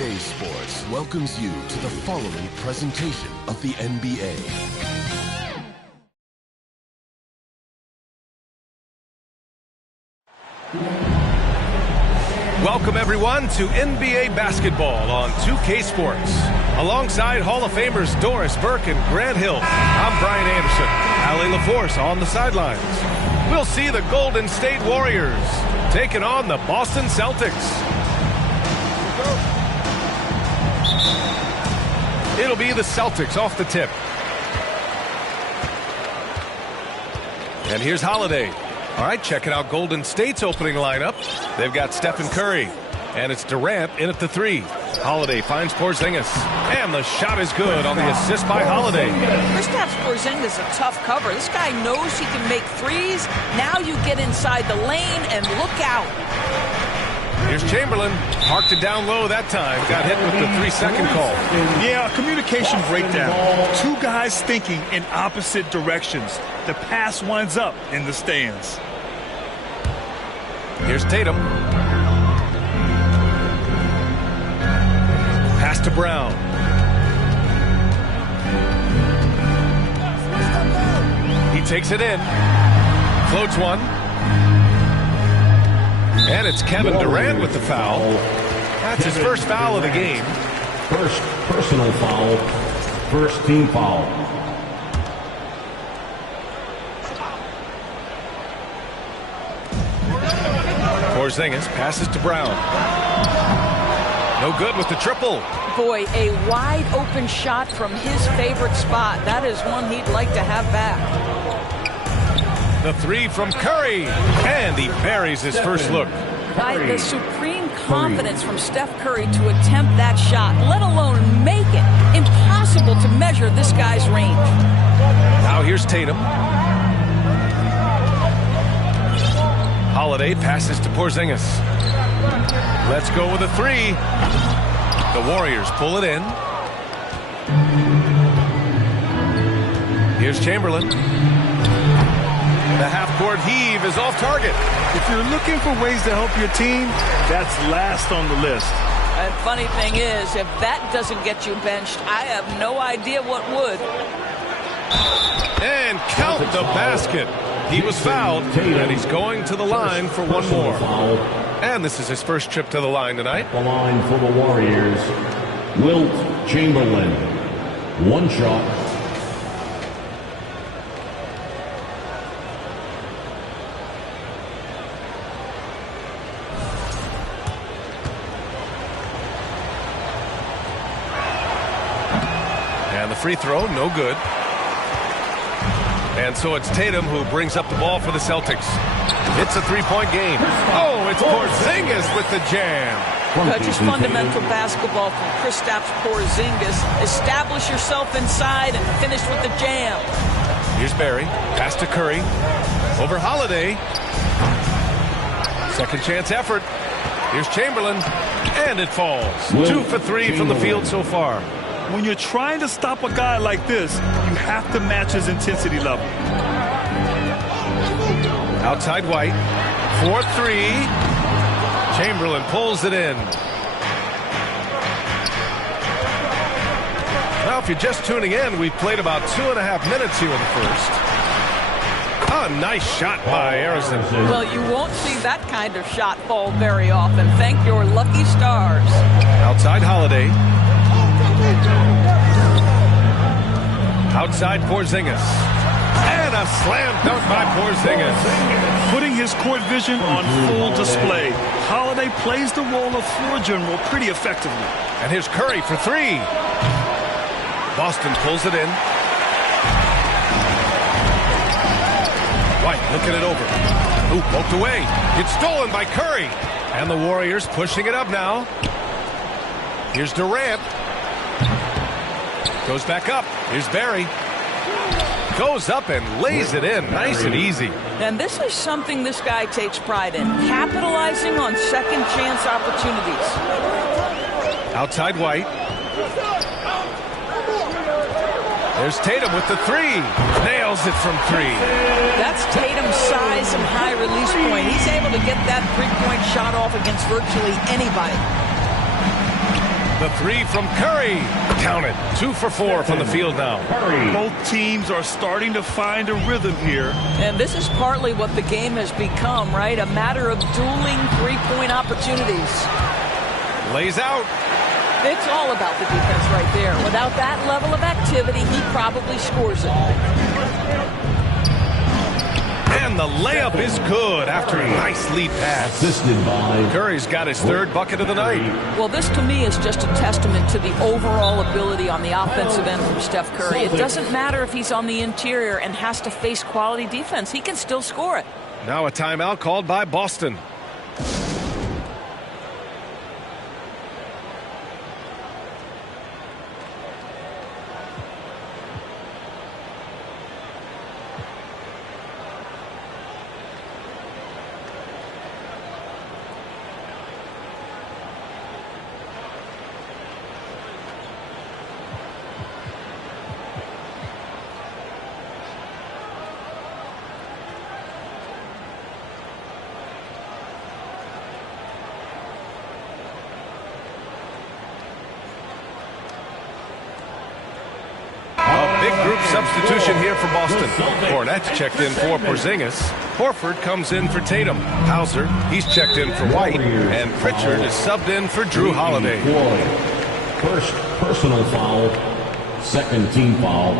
2K Sports welcomes you to the following presentation of the NBA. Welcome, everyone, to NBA basketball on 2K Sports. Alongside Hall of Famers Doris Burke and Grant Hill, I'm Brian Anderson. Allie LaForce on the sidelines. We'll see the Golden State Warriors taking on the Boston Celtics. It'll be the Celtics off the tip. And here's Holiday. All right, checking out Golden State's opening lineup. They've got Stephen Curry, and it's Durant in at the three. Holiday finds Porzingis, and the shot is good on the assist by Holiday. Kristaps Porzingis is a tough cover. This guy knows he can make threes. Now you get inside the lane and look out. Here's Chamberlain. Parked it down low that time. Got hit with the 3-second call. Yeah, a communication breakdown. Two guys thinking in opposite directions. The pass winds up in the stands. Here's Tatum. Pass to Brown. He takes it in. Floats one. And it's Kevin Durant with the foul. That's his first foul of the game. First personal foul. First team foul. Porzingis passes to Brown. No good with the triple. Boy, a wide open shot from his favorite spot. That is one he'd like to have back. The three from Curry, and he buries his first look. The supreme confidence from Steph Curry to attempt that shot, let alone make it. Impossible to measure this guy's range. Now here's Tatum. Holiday passes to Porzingis. Let's go with a three. The Warriors pull it in. Here's Chamberlain. The half-court heave is off target. If you're looking for ways to help your team, that's last on the list. And funny thing is, if that doesn't get you benched, I have no idea what would. And count the basket. He was fouled, and he's going to the line for one more. And this is his first trip to the line tonight. The line for the Warriors, Wilt Chamberlain. One shot. And the free throw, no good. And so it's Tatum who brings up the ball for the Celtics. It's a three-point game. Oh, it's Porzingis with the jam. Just fundamental basketball from Kristaps Porzingis. Establish yourself inside and finish with the jam. Here's Barry. Pass to Curry. Over Holiday. Second chance effort. Here's Chamberlain. And it falls. 2 for 3 from the field so far. When you're trying to stop a guy like this, you have to match his intensity level. Outside White. 4-3. Chamberlain pulls it in. Now, if you're just tuning in, we've played about 2.5 minutes here in the first. A nice shot by Harrison. Well, you won't see that kind of shot fall very often. Thank your lucky stars. Outside Holiday. Outside Porzingis. And a slam dunk by Porzingis. Putting his court vision on full display. Holiday plays the role of floor general pretty effectively. And here's Curry for three. Boston pulls it in. White looking it over. Ooh, poked away. It's stolen by Curry. And the Warriors pushing it up now. Here's Durant. Goes back up. Here's Barry. Goes up and lays it in. Nice and easy. And this is something this guy takes pride in. Capitalizing on second chance opportunities. Outside White. There's Tatum with the three. Nails it from three. That's Tatum's size and high release point. He's able to get that three-point shot off against virtually anybody. The three from Curry. Count it. 2 for 4 from the field now. Both teams are starting to find a rhythm here. And this is partly what the game has become, right? A matter of dueling three-point opportunities. Lays out. It's all about the defense right there. Without that level of activity, he probably scores it. And the layup is good after a nice lead pass. Assisted by Curry's got his third bucket of the night. Well, this to me is just a testament to the overall ability on the offensive end from Steph Curry. It doesn't matter if he's on the interior and has to face quality defense. He can still score it. Now a timeout called by Boston. Substitution here for Boston. Cornette's checked in for Porzingis. Horford comes in for Tatum. Hauser, he's checked in for White. And Pritchard is subbed in for Drew Holiday. First personal foul, second team foul.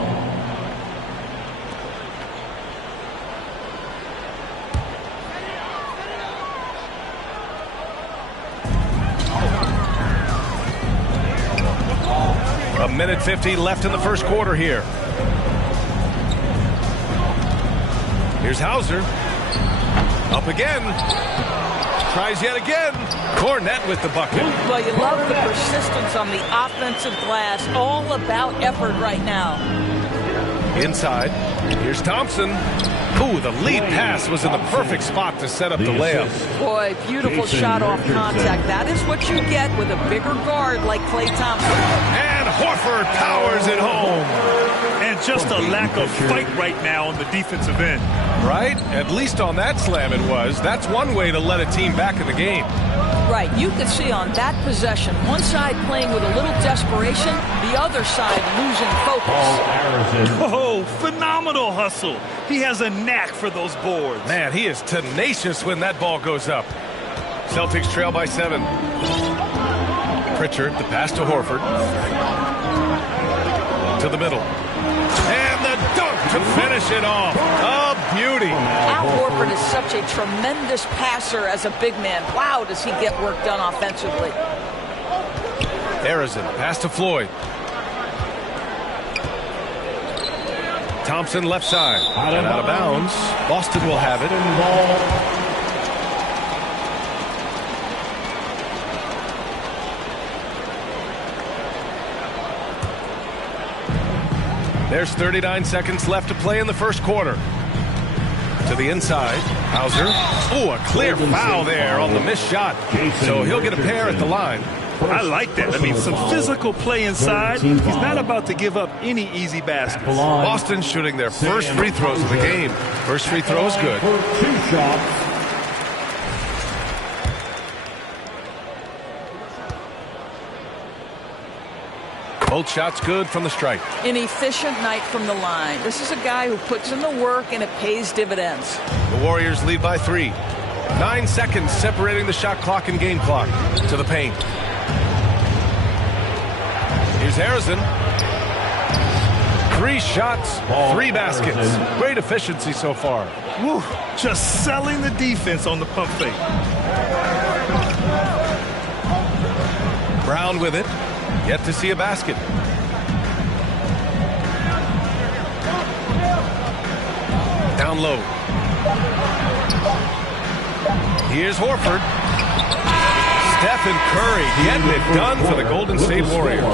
A minute 50 left in the first quarter here. Here's Hauser. Up again. Tries yet again. Cornet with the bucket. Well, you love the persistence on the offensive glass. All about effort right now. Inside. Here's Thompson. Ooh, the lead pass was in the perfect spot to set up the layup. Boy, beautiful shot off contact. That is what you get with a bigger guard like Klay Thompson. And Horford powers it home. And just a lack of fight right now on the defensive end. Right? At least on that slam it was. That's one way to let a team back in the game. Right. You could see on that possession, one side playing with a little desperation, the other side losing focus. Oh, phenomenal hustle. He has a knack for those boards. Man, he is tenacious when that ball goes up. Celtics trail by 7. Pritchard, the pass to Horford. To the middle. And the dunk to finish it off. A beauty. Al Horford is such a tremendous passer as a big man. Wow, does he get work done offensively. Harrison, pass to Floyd. Thompson left side. And out of bounds. Boston will have it. There's 39 seconds left to play in the first quarter. To the inside. Hauser. Oh, a clear foul there on the missed shot. So he'll get a pair at the line. I like that. I mean, some physical play inside. He's not about to give up any easy baskets. Boston shooting their first free throws of the game. First free throw is good. 2 shots. Both shots good from the stripe. An efficient night from the line. This is a guy who puts in the work and it pays dividends. The Warriors lead by 3. 9 seconds separating the shot clock and game clock. To the paint. Here's Harrison. 3 shots, 3 baskets. Great efficiency so far. Woo, just selling the defense on the pump fake. Brown with it. Yet to see a basket. Down low. Here's Horford. Steph and Curry getting it done for the Golden State Warriors.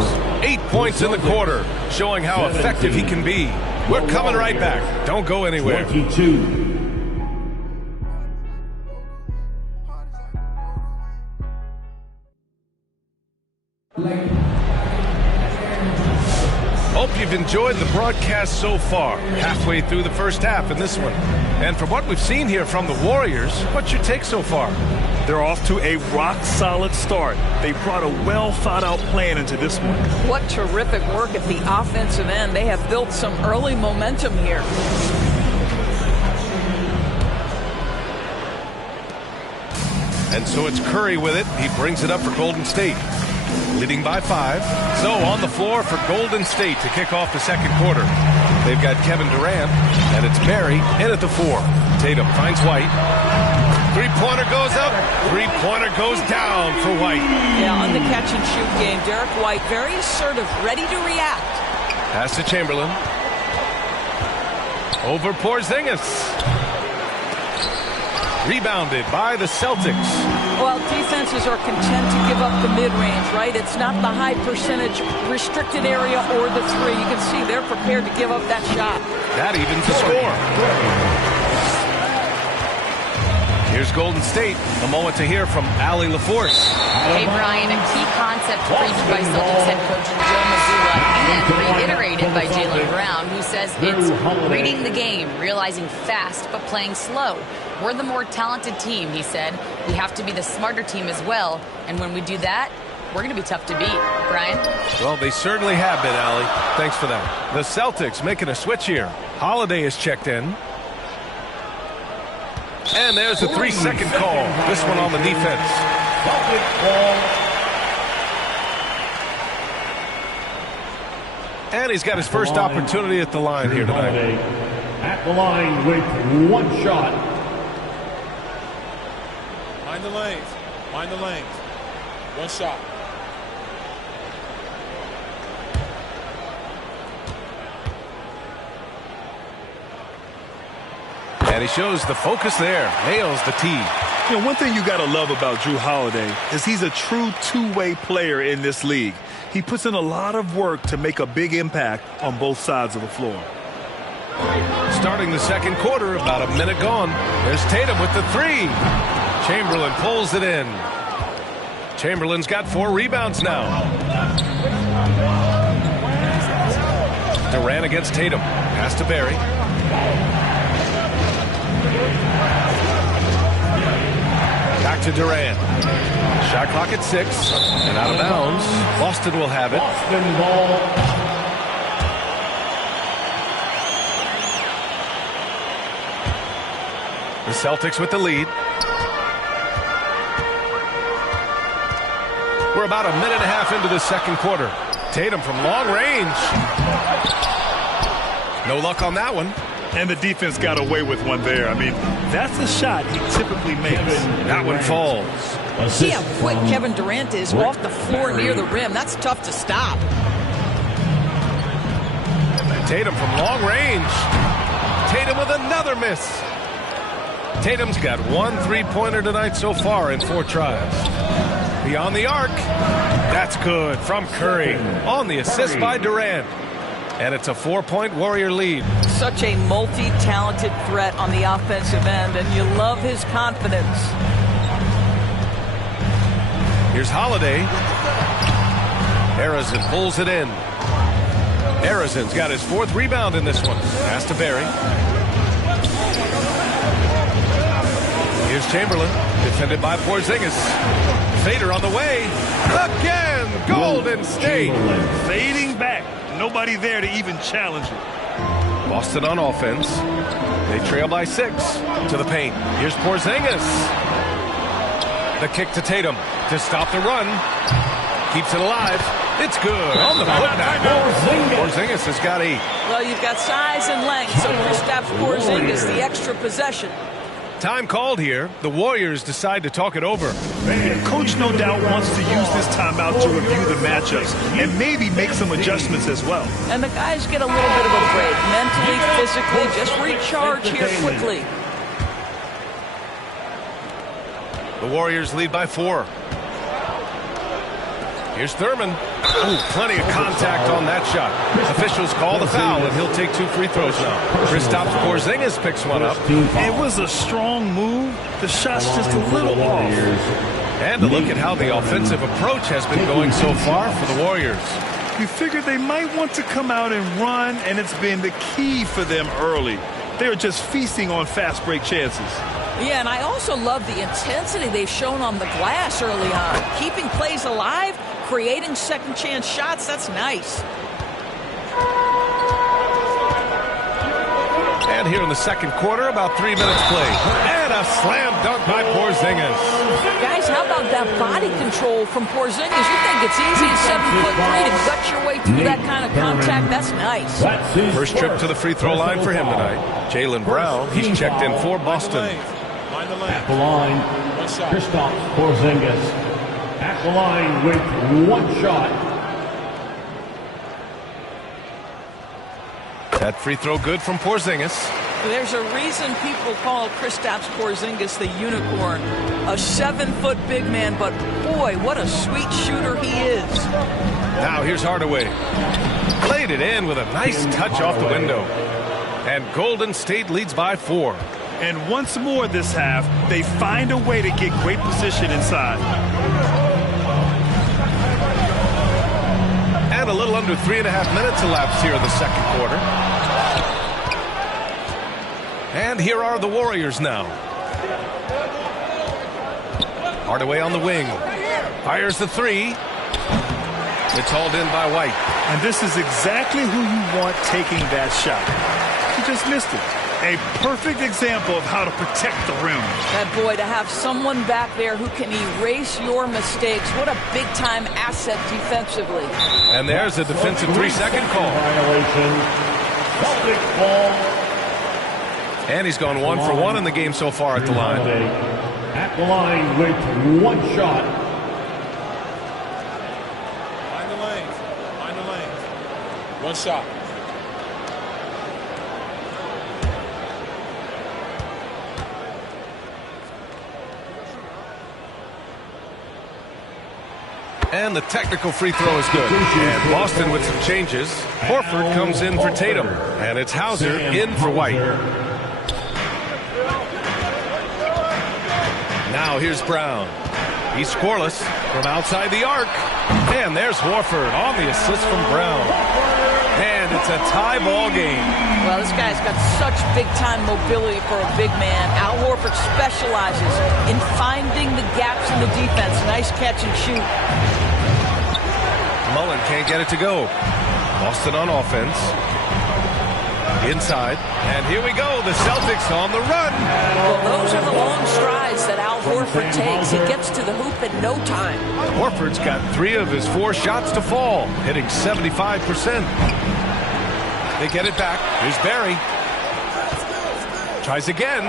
8 points in the quarter, showing how effective he can be. We're coming right back. Don't go anywhere. 22. Hope you've enjoyed the broadcast so far. Halfway through the first half in this one. And from what we've seen here from the Warriors, what's your take so far? They're off to a rock-solid start. They brought a well-thought-out plan into this one. What terrific work at the offensive end. They have built some early momentum here. And so it's Curry with it. He brings it up for Golden State. Leading by 5. So on the floor for Golden State to kick off the second quarter. They've got Kevin Durant, and it's Barry in at the 4. Tatum finds White. Three-pointer goes up. Three-pointer goes down for White. Yeah, on the catch-and-shoot game, Derek White very assertive, ready to react. Pass to Chamberlain. Over Porzingis. Rebounded by the Celtics. Well, defenses are content to give up the mid-range, right? It's not the high percentage restricted area or the 3. You can see they're prepared to give up that shot. That evens the score. Here's Golden State. A moment to hear from Allie LaForce. Hey, Brian, a key concept preached by Celtics head coach Joe Mazzulla and reiterated by Jaylen Brown, who says it's reading the game, realizing fast but playing slow. We're the more talented team, he said. We have to be the smarter team as well. And when we do that, we're going to be tough to beat. Brian? Well, they certainly have been, Allie. Thanks for that. The Celtics making a switch here. Holiday is checked in. And there's a 3-second call. This one on the defense. And he's got his first opportunity at the line here tonight. At the line with 1 shot. Mind the lanes. Mind the lanes. 1 shot. And he shows the focus there. Nails the tee. You know, one thing you got to love about Jrue Holiday is he's a true two-way player in this league. He puts in a lot of work to make a big impact on both sides of the floor. Starting the second quarter, about a minute gone. There's Tatum with the 3. Chamberlain pulls it in. Chamberlain's got 4 rebounds now. Durant against Tatum. Pass to Barry. Back to Durant. Shot clock at 6. And out of bounds. Boston will have it. Boston ball. The Celtics with the lead. We're about a minute and a half into the second quarter. Tatum from long range. No luck on that one. And the defense got away with one there. I mean, that's a shot he typically makes. That one falls. See how quick Kevin Durant is off the floor near the rim. That's tough to stop. Tatum from long range. Tatum with another miss. Tatum's got 1 3-pointer tonight so far in 4 tries. Beyond the arc. That's good from Curry on the assist by Durant. And it's a 4-point Warrior lead. Such a multi-talented threat on the offensive end, and you love his confidence. Here's Holiday. Harrison pulls it in. Harrison's got his 4th rebound in this one. Pass to Barry. Here's Chamberlain, defended by Porzingis. Fader on the way. Again, Golden State. Fading back. Nobody there to even challenge it. Boston on offense. They trail by 6 to the paint. Here's Porzingis. The kick to Tatum to stop the run. Keeps it alive. It's good on the putback. Porzingis has got 8. Well, you've got size and length, so Kristaps Porzingis, the extra possession. Time called here. The Warriors decide to talk it over. Coach no doubt wants to use this timeout to review the matchups and maybe make some adjustments as well. And the guys get a little bit of a break, mentally, physically, just recharge here quickly. The Warriors lead by 4. Here's Thurman. Ooh, plenty of contact on that shot. Officials call the foul, and he'll take 2 free throws now. Kristaps Porzingis picks one up. It was a strong move. The shot's just a little off. And to look at how the offensive approach has been going so far for the Warriors. We figured they might want to come out and run, and it's been the key for them early. They're just feasting on fast break chances. Yeah, and I also love the intensity they've shown on the glass early on. Keeping plays alive, creating second chance shots, that's nice. And here in the second quarter, about 3 minutes played. And a slam dunk by Porzingis. Guys, how about that body control from Porzingis? You think it's easy at 7'3" to gut your way through that kind of contact? That's nice. First trip to the free throw line for him tonight. Jaylen Brown, he's checked in for Boston. At the line, Kristaps Porzingis. At the line with one shot. That free throw good from Porzingis. There's a reason people call Kristaps Porzingis the unicorn. A 7-foot big man, but boy, what a sweet shooter he is. Now here's Hardaway. Played it in with a nice touch off the window. And Golden State leads by 4. And once more this half, they find a way to get great position inside. And a little under 3.5 minutes elapsed here in the second quarter. And here are the Warriors now. Hardaway on the wing. Fires the three. It's hauled in by White. And this is exactly who you want taking that shot. He just missed it. A perfect example of how to protect the rim. That boy, to have someone back there who can erase your mistakes, what a big-time asset defensively. And there's a defensive 3-second call. Violation. Celtic ball. And he's gone 1 for 1 in the game so far at the line. At the line with one shot. Find the lanes. Find the lanes. One shot. And the technical free throw is good. And Boston with some changes. Horford comes in for Tatum. And it's Hauser in for White. Now here's Brown. He's scoreless from outside the arc. And there's Horford on the assist from Brown. And it's a tie ball game. Well, this guy's got such big-time mobility for a big man. Al Horford specializes in finding the gaps in the defense. Nice catch and shoot. Mullen can't get it to go. Boston on offense. Inside. And here we go. The Celtics on the run. Well, those are the long strides that Al Horford takes. He gets to the hoop in no time. Horford's got 3 of his 4 shots to fall, hitting 75%. They get it back. Here's Barry. Tries again.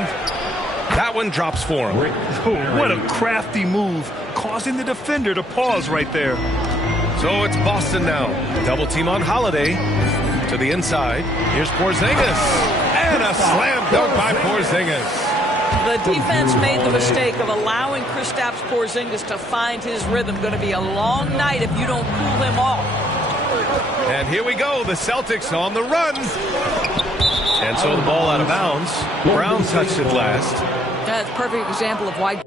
That one drops for him. Oh, what a crafty move, causing the defender to pause right there. So it's Boston now. Double team on Holiday. To the inside. Here's Porzingis. And a slam dunk by Porzingis. The defense made the mistake of allowing Kristaps Porzingis to find his rhythm. Going to be a long night if you don't cool him off. And here we go. The Celtics on the run. And so the ball out of bounds. Brown touched it last. That's a perfect example of why.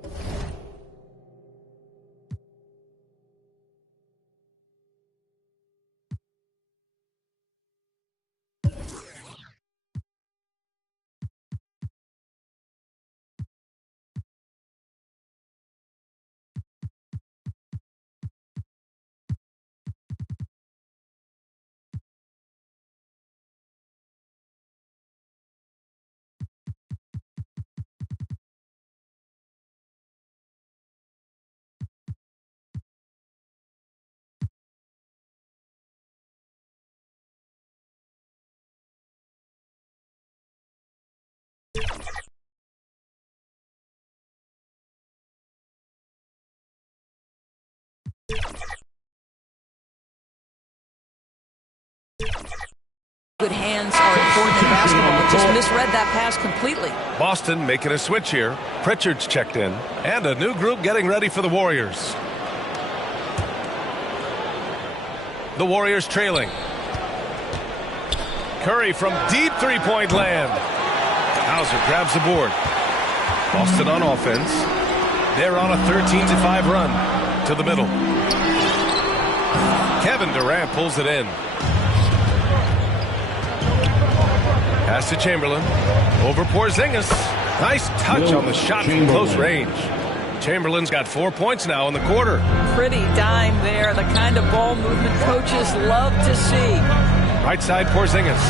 Good hands are important in basketball, but just misread that pass completely. Boston making a switch here. Pritchard's checked in. And a new group getting ready for the Warriors. The Warriors trailing. Curry from deep three-point land. Hauser grabs the board. Boston on offense. They're on a 13-5 run to the middle. Kevin Durant pulls it in. Pass to Chamberlain. Over Porzingis. Nice touch on the shot from close range. Chamberlain's got 4 points now in the quarter. Pretty dime there. The kind of ball movement coaches love to see. Right side Porzingis.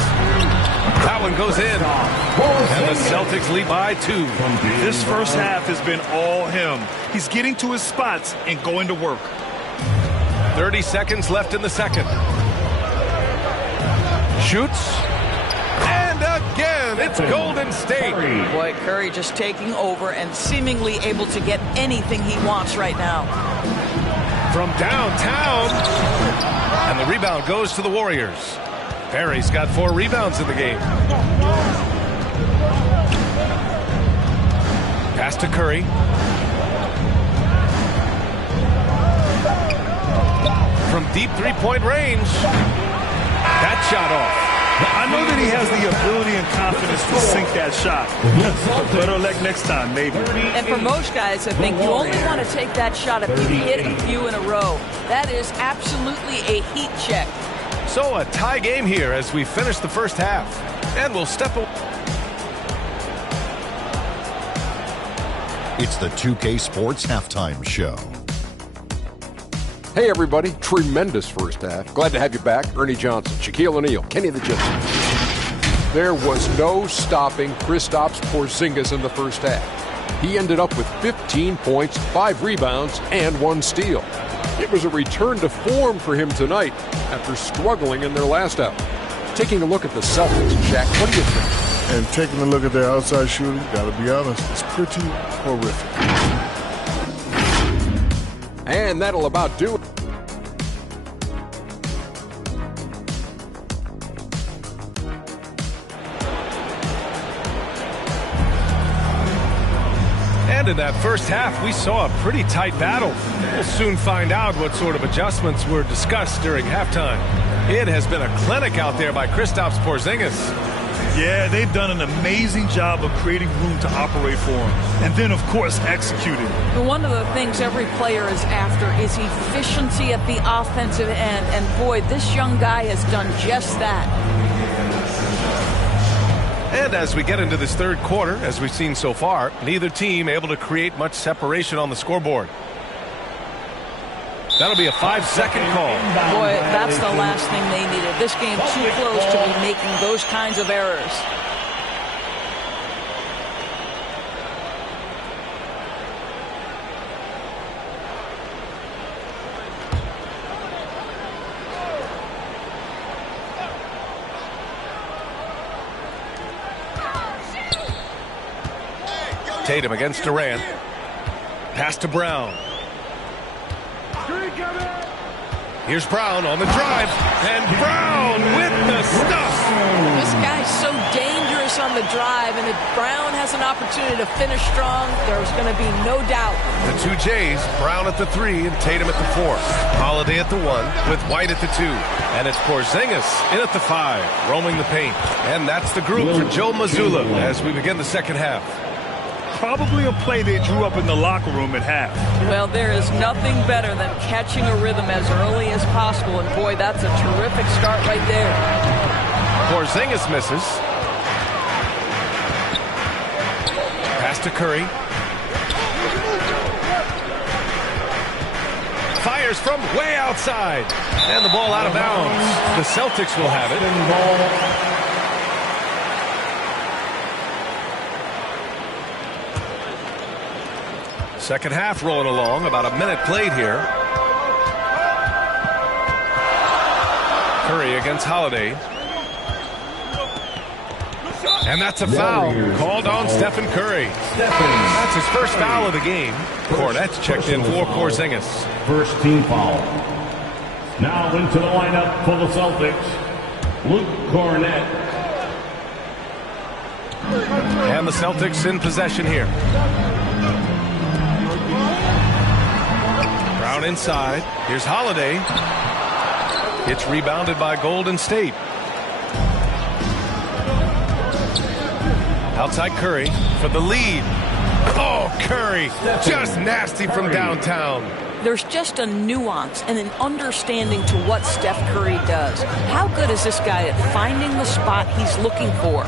That one goes in. And the Celtics lead by 2. This first half has been all him. He's getting to his spots and going to work. 30 seconds left in the second. Shoots. And again, it's Golden State. Boy, Curry just taking over and seemingly able to get anything he wants right now. From downtown. And the rebound goes to the Warriors. Perry's got 4 rebounds in the game. Pass to Curry. From deep three-point range. That shot off. I know that he has the ability and confidence to sink that shot. Better luck next time, maybe. And for most guys, I think you only want to take that shot if you hit a few in a row. That is absolutely a heat check. So a tie game here as we finish the first half. And we'll step away. It's the 2K Sports Halftime Show. Hey everybody, tremendous first half. Glad to have you back. Ernie Johnson, Shaquille O'Neal, Kenny the Jet. There was no stopping Kristaps Porzingis in the first half. He ended up with 15 points, 5 rebounds, and 1 steal. It was a return to form for him tonight after struggling in their last out. Taking a look at the Celtics, Shaq, what do you think? And taking a look at their outside shooting, gotta be honest, it's pretty horrific. And that'll about do it. And in that first half, we saw a pretty tight battle. We'll soon find out what sort of adjustments were discussed during halftime. It has been a clinic out there by Kristaps Porzingis. Yeah, they've done an amazing job of creating room to operate for him. And then, of course, executing. One of the things every player is after is efficiency at the offensive end. And boy, this young guy has done just that. And as we get into this third quarter, as we've seen so far, neither team able to create much separation on the scoreboard. That'll be a 5-second call. Boy, that's the last thing they needed. This game too close to be making those kinds of errors. Tatum against Durant. Pass to Brown. Here's Brown on the drive, and Brown with the stuff. This guy's so dangerous on the drive, and if Brown has an opportunity to finish strong, there's going to be no doubt. The 2 J's, Brown at the 3 and Tatum at the 4. Holiday at the 1 with White at the 2. And it's Porzingis in at the 5, roaming the paint. And that's the group for Joe Mazzulla as we begin the second half. Probably a play they drew up in the locker room at half. Well, there is nothing better than catching a rhythm as early as possible, and boy, that's a terrific start right there. Porzingis misses. Pass to Curry. Fires from way outside. And the ball out of bounds. The Celtics will have it. Second half rolling along, about a minute played here. Curry against Holiday. And that's a foul called on Stephen Curry. That's his first foul of the game. Cornette's checked in for Porzingis. First team foul. Now into the lineup for the Celtics, Luke Cornette. And the Celtics in possession here. Brown inside. Here's Holiday. It's rebounded by Golden State. Outside Curry for the lead. Oh, Curry, just nasty from downtown. There's just a nuance and an understanding to what Steph Curry does. How good is this guy at finding the spot he's looking for?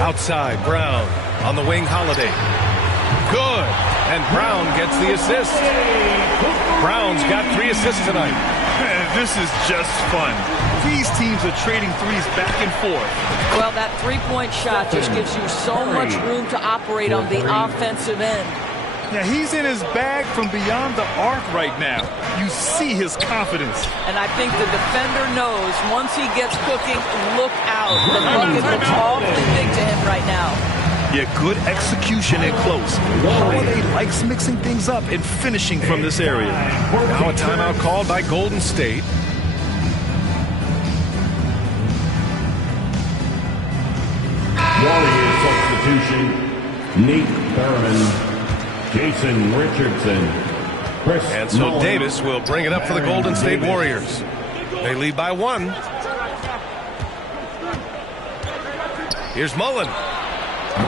Outside, Brown. On the wing, Holiday. Good. And Brown gets the assist. Brown's got 3 assists tonight. This is just fun. These teams are trading threes back and forth. Well, that three-point shot just gives you so much room to operate on the offensive end. Yeah, he's in his bag from beyond the arc right now. You see his confidence. And I think the defender knows once he gets cooking, look out. The bucket looks awfully big to him right now. Yeah, good execution and close. Holiday likes mixing things up and finishing from this area. Now a timeout called by Golden State. Warriors substitution, Nate Thurman, Jason Richardson, Chris And so Mullen. Davis will bring it up for the Golden State Warriors. They lead by 1. Here's Mullen.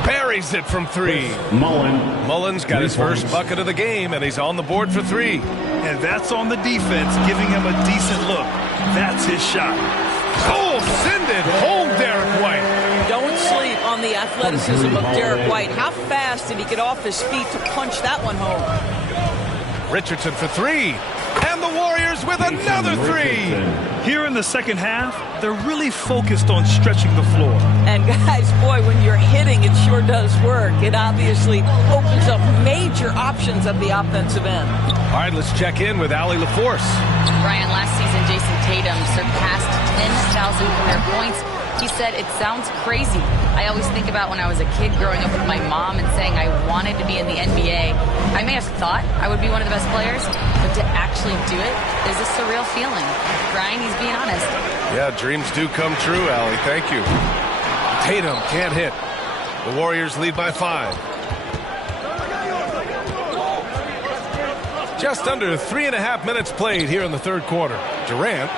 Buries it from 3. Mullen's got his first bucket of the game, and he's on the board for 3. And that's on the defense, giving him a decent look. That's his shot. Oh, send it home, Derek White. Don't sleep on the athleticism of Derek White. How fast did he get off his feet to punch that one home? Richardson for 3. And the Warriors with another 3. Here in the second half, they're really focused on stretching the floor. And guys, boy, when you're hitting, it sure does work. It obviously opens up major options at the offensive end. All right, let's check in with Allie LaForce. Brian, last season, Jason Tatum surpassed 10,000 career points. He said, "It sounds crazy. I always think about when I was a kid growing up with my mom and saying I wanted to be in the NBA. I may have thought I would be one of the best players, but to actually do it is a surreal feeling." Brian, he's being honest. Yeah, dreams do come true, Allie. Thank you. Tatum can't hit. The Warriors lead by 5. Just under 3.5 minutes played here in the third quarter. Durant.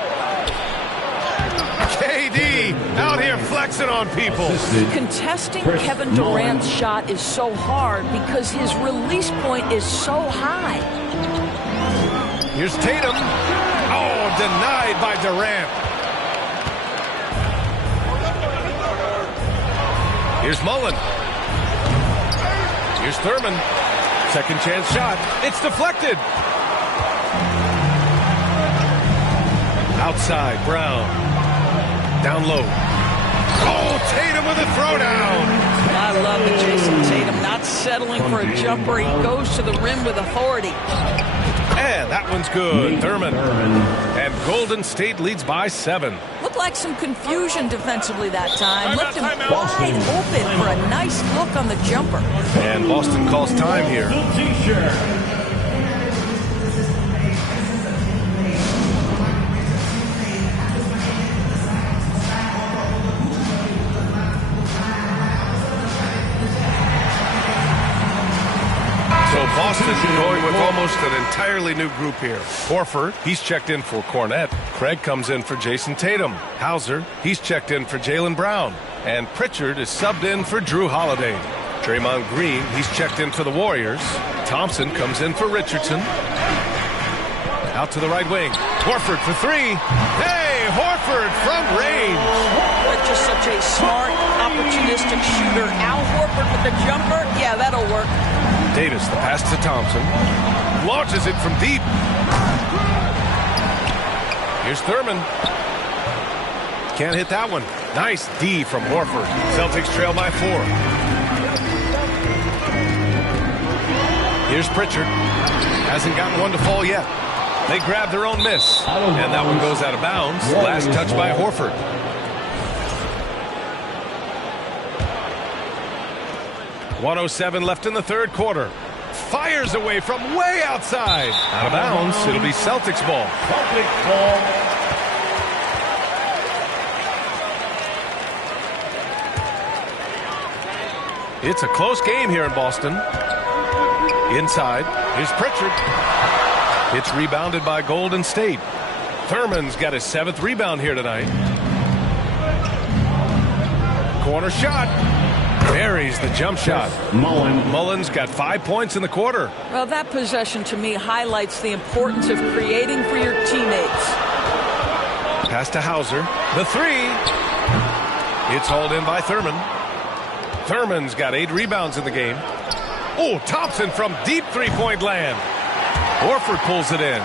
KD out here flexing on people. Contesting Kevin Durant's shot is so hard because his release point is so high. Here's Tatum. Oh, denied by Durant. Here's Mullen. Here's Thurman. Second chance shot. It's deflected. Outside, Brown. Down low. Oh, Tatum with a throwdown. I love it, Jason Tatum. Not settling for a jumper. He goes to the rim with authority. And that one's good. Thurman. And Golden State leads by 7. Looked like some confusion defensively that time. Left him wide open for a nice look on the jumper. And Boston calls time here. Boston going with almost an entirely new group here. Horford, he's checked in for Cornette. Craig comes in for Jason Tatum. Hauser, he's checked in for Jaylen Brown. And Pritchard is subbed in for Drew Holiday. Draymond Green, he's checked in for the Warriors. Thompson comes in for Richardson. Out to the right wing. Horford for 3. Hey, Horford from range. That's just such a smart, opportunistic shooter. Al Horford with the jumper. Yeah, that'll work. Davis, the pass to Thompson. Launches it from deep. Here's Thurman. Can't hit that one. Nice D from Horford. Celtics trail by 4. Here's Pritchard. Hasn't gotten one to fall yet. They grab their own miss. And that one goes out of bounds. Last touch by Horford. .107 left in the third quarter. Fires away from way outside. Out of bounds. It'll be Celtics ball. Celtics ball. It's a close game here in Boston. Inside. Here's Pritchard. It's rebounded by Golden State. Thurman's got his 7th rebound here tonight. Corner shot. Buries the jump shot. Mullins got 5 points in the quarter. Well, that possession to me highlights the importance of creating for your teammates. Pass to Hauser. The three. It's hauled in by Thurman. Thurman's got 8 rebounds in the game. Oh, Thompson from deep three-point land. Horford pulls it in.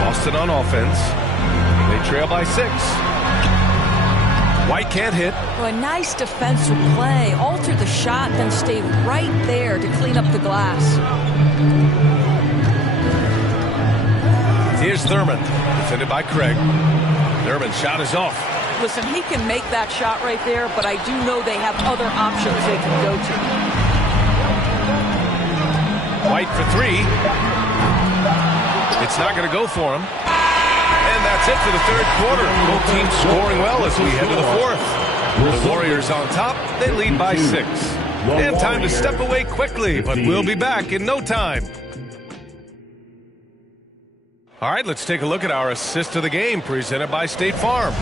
Boston on offense. They trail by 6. White can't hit. Oh, a nice defensive play. Alter the shot, then stay right there to clean up the glass. Here's Thurman, defended by Craig. Thurman's shot is off. Listen, he can make that shot right there, but I do know they have other options they can go to. White for 3. It's not going to go for him. And that's it for the third quarter. Both teams scoring well as we head to the fourth. The Warriors on top. They lead by 6. And time to step away quickly, but we'll be back in no time. All right, let's take a look at our assist of the game presented by State Farm.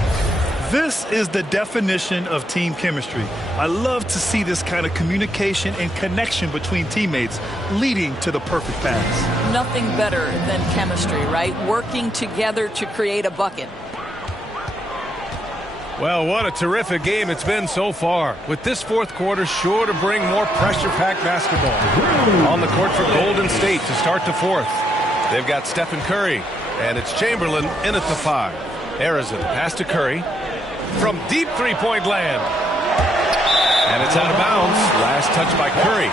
This is the definition of team chemistry. I love to see this kind of communication and connection between teammates leading to the perfect pass. Nothing better than chemistry, right? Working together to create a bucket. Well, what a terrific game it's been so far. With this fourth quarter sure to bring more pressure-packed basketball. On the court for Golden State to start the fourth. They've got Stephen Curry, and it's Chamberlain in at the 5. Arizin pass to Curry. From deep three-point land. And it's out of bounds. Last touch by Curry.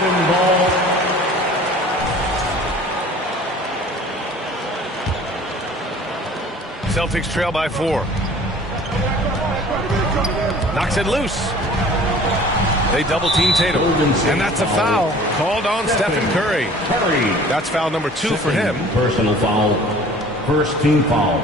Celtics trail by 4. Knocks it loose. They double-team Tatum. And that's a foul called on Stephen Curry. That's foul number 2 for him. Personal foul. First team foul.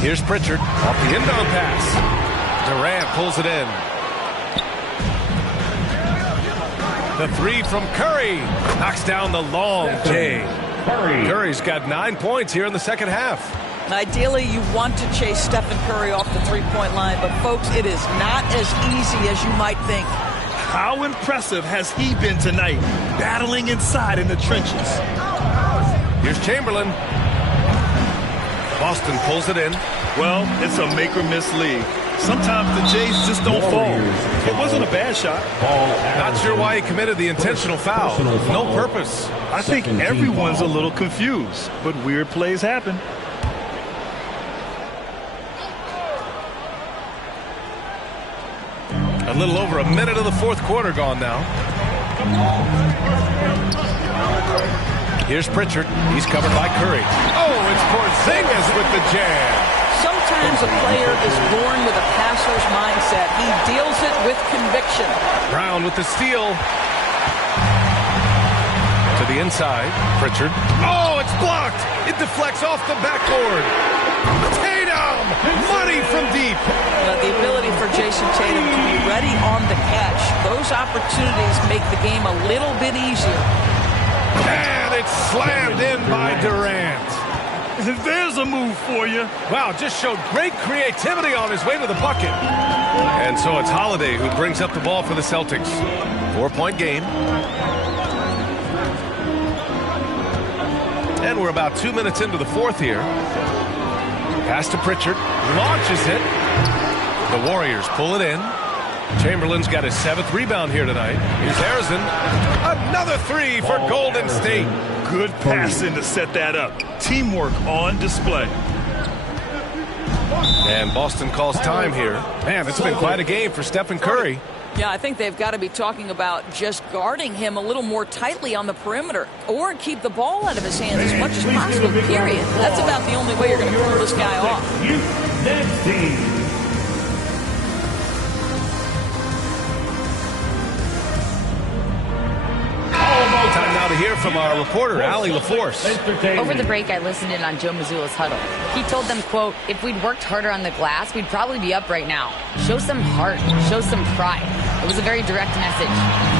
Here's Pritchard off the inbound pass. Durant pulls it in. The 3 from Curry knocks down the long J. Curry's got 9 points here in the second half. Ideally, you want to chase Stephen Curry off the three-point line, but folks, it is not as easy as you might think. How impressive has he been tonight, battling inside in the trenches? Here's Chamberlain. Boston pulls it in. Well, it's a make-or-miss league. Sometimes the Jays just don't fall. It wasn't a bad shot. Not sure why he committed the intentional foul. No purpose. I think everyone's a little confused, but weird plays happen. A little over a minute of the fourth quarter gone now. Here's Pritchard. He's covered by Curry. Oh, it's Porzingis with the jam. Sometimes a player is born with a passer's mindset. He deals it with conviction. Brown with the steal. To the inside. Pritchard. Oh, it's blocked. It deflects off the backboard. Tatum! Money from deep. The ability for Jason Tatum to be ready on the catch. Those opportunities make the game a little bit easier. And it's slammed in by Durant. There's a move for you. Wow, just showed great creativity on his way to the bucket. And so it's Holiday who brings up the ball for the Celtics. 4-point game. And we're about 2 minutes into the fourth here. Pass to Pritchard. Launches it. The Warriors pull it in. Chamberlain's got his 7th rebound here tonight. Here's Arizin. Another 3 for Golden State. Good passing to set that up. Teamwork on display. And Boston calls time here. Man, it's been quite a game for Stephen Curry. Yeah, I think they've got to be talking about just guarding him a little more tightly on the perimeter or keep the ball out of his hands as much as possible, period. That's about the only way you're going to pull this guy off. Time now to hear from our reporter, Allie LaForce. Over the break, I listened in on Joe Mazzulla's huddle. He told them, quote, if we'd worked harder on the glass, we'd probably be up right now. Show some heart. Show some pride. It was a very direct message.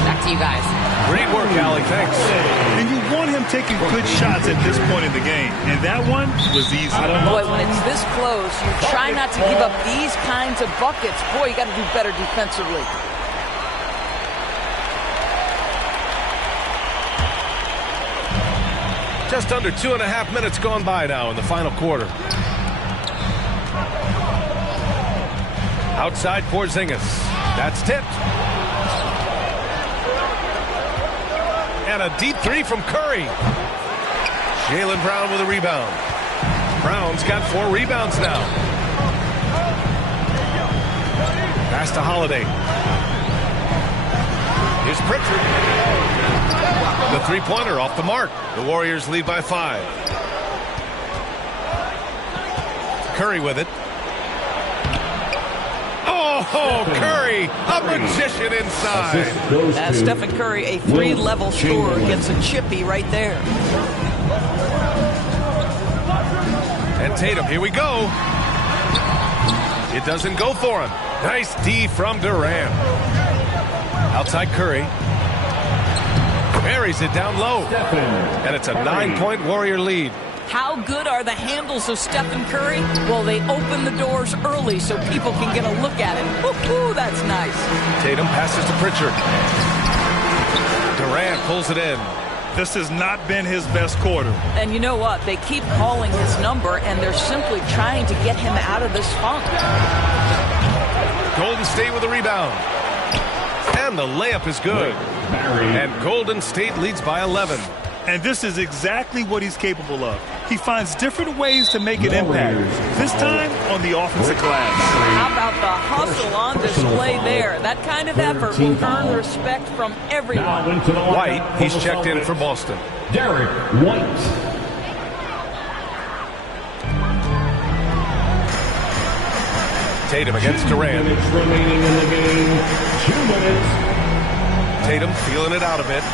Back to you guys. Great work, Allie. Thanks. And you want him taking good shots at this point in the game. And that one was easy. Boy, when it's this close, you try not to give up these kinds of buckets. Boy, you got to do better defensively. Just under 2.5 minutes gone by now in the final quarter. Outside Porzingis. That's tipped. And a deep three from Curry. Jaylen Brown with a rebound. Brown's got 4 rebounds now. Pass to Holiday. Here's Pritchard. The three-pointer off the mark. The Warriors lead by 5. Curry with it. Oh, Curry, a magician inside. Stephen Curry, a 3-level scorer, gets a chippy right there. And Tatum, here we go. It doesn't go for him. Nice D from Durant. Outside Curry. Buries it down low. And it's a 9-point Warrior lead. How good are the handles of Stephen Curry? Well, they open the doors early so people can get a look at it. Woo-hoo, that's nice. Tatum passes to Pritchard. Durant pulls it in. This has not been his best quarter. And you know what? They keep calling his number, and they're simply trying to get him out of this funk. Golden State with a rebound. And the layup is good. And Golden State leads by 11. And this is exactly what he's capable of. He finds different ways to make an impact. This time on the offensive glass. How about the hustle on display there? That kind of effort will earn respect from everyone. White, he's checked in for Boston. Derek White. Tatum against Durant. 2 minutes remaining in the game. 2 minutes. Tatum feeling it out a bit.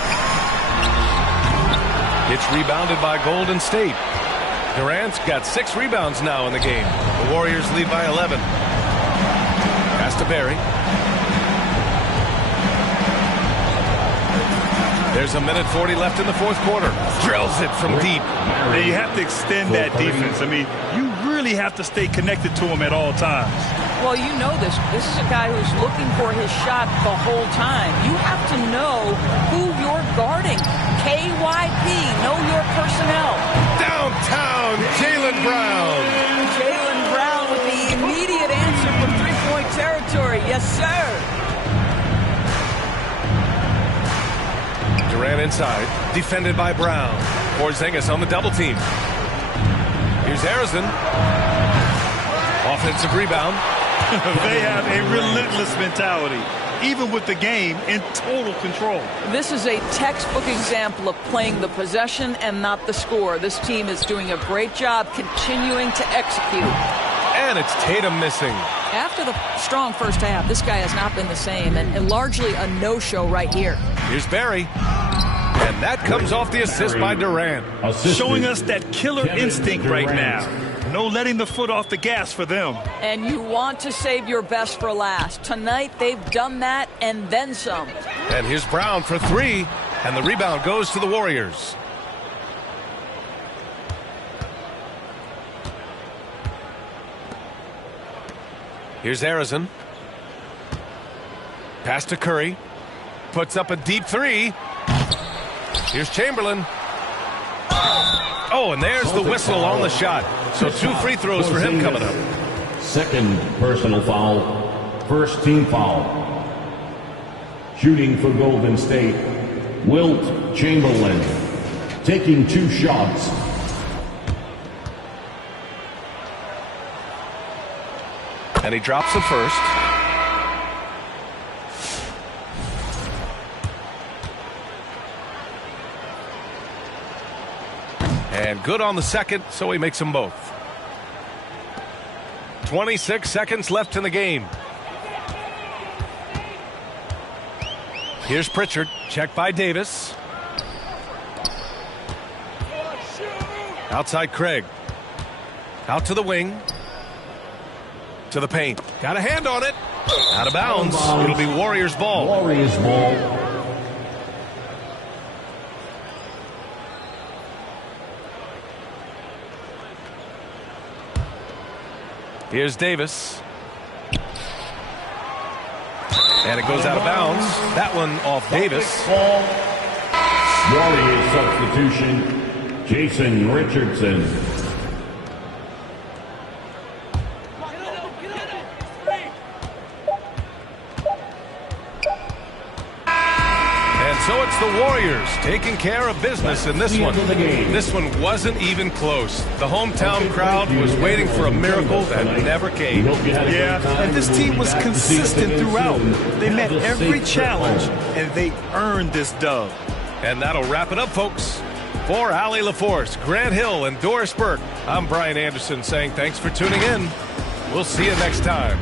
It's rebounded by Golden State. Durant's got 6 rebounds now in the game. The Warriors lead by 11. Pass to Barry. There's a minute 40 left in the fourth quarter. Drills it from deep. Now you have to extend that defense. I mean, you really have to stay connected to him at all times. Well, you know this. This is a guy who's looking for his shot the whole time. You have to know who you're guarding. KYP, know your personnel. Downtown, Jaylen Brown. Jaylen Brown with the immediate answer from three-point territory. Yes, sir. Durant inside, defended by Brown. Porzingis on the double team. Here's Harrison. Offensive rebound. They have a relentless mentality, even with the game in total control. This is a textbook example of playing the possession and not the score. This team is doing a great job continuing to execute. And it's Tatum missing. After the strong first half, this guy has not been the same, and largely a no-show right here. Here's Barry. And that comes off the assist by Durant. Showing us that killer instinct right now. No letting the foot off the gas for them. And you want to save your best for last. Tonight, they've done that and then some. And here's Brown for 3. And the rebound goes to the Warriors. Here's Harrison. Pass to Curry. Puts up a deep 3. Here's Chamberlain. Oh, and there's the whistle on the shot. So 2 free throws for him coming up. Second personal foul. First team foul. Shooting for Golden State, Wilt Chamberlain. Taking 2 shots. And he drops the first. And good on the second, so he makes them both. 26 seconds left in the game. Here's Pritchard, checked by Davis. Outside Craig. Out to the wing. To the paint. Got a hand on it. Out of bounds. It'll be Warriors ball. Warriors ball. Here's Davis. And it goes out of bounds. That one off Davis. Warriors substitution, Jason Richardson. So it's the Warriors taking care of business in this one. This one wasn't even close. The hometown crowd was waiting for a miracle that never came. Yeah, and this team was consistent throughout. They met every challenge, and they earned this dub. And that'll wrap it up, folks. For Allie LaForce, Grant Hill, and Doris Burke, I'm Brian Anderson saying thanks for tuning in. We'll see you next time.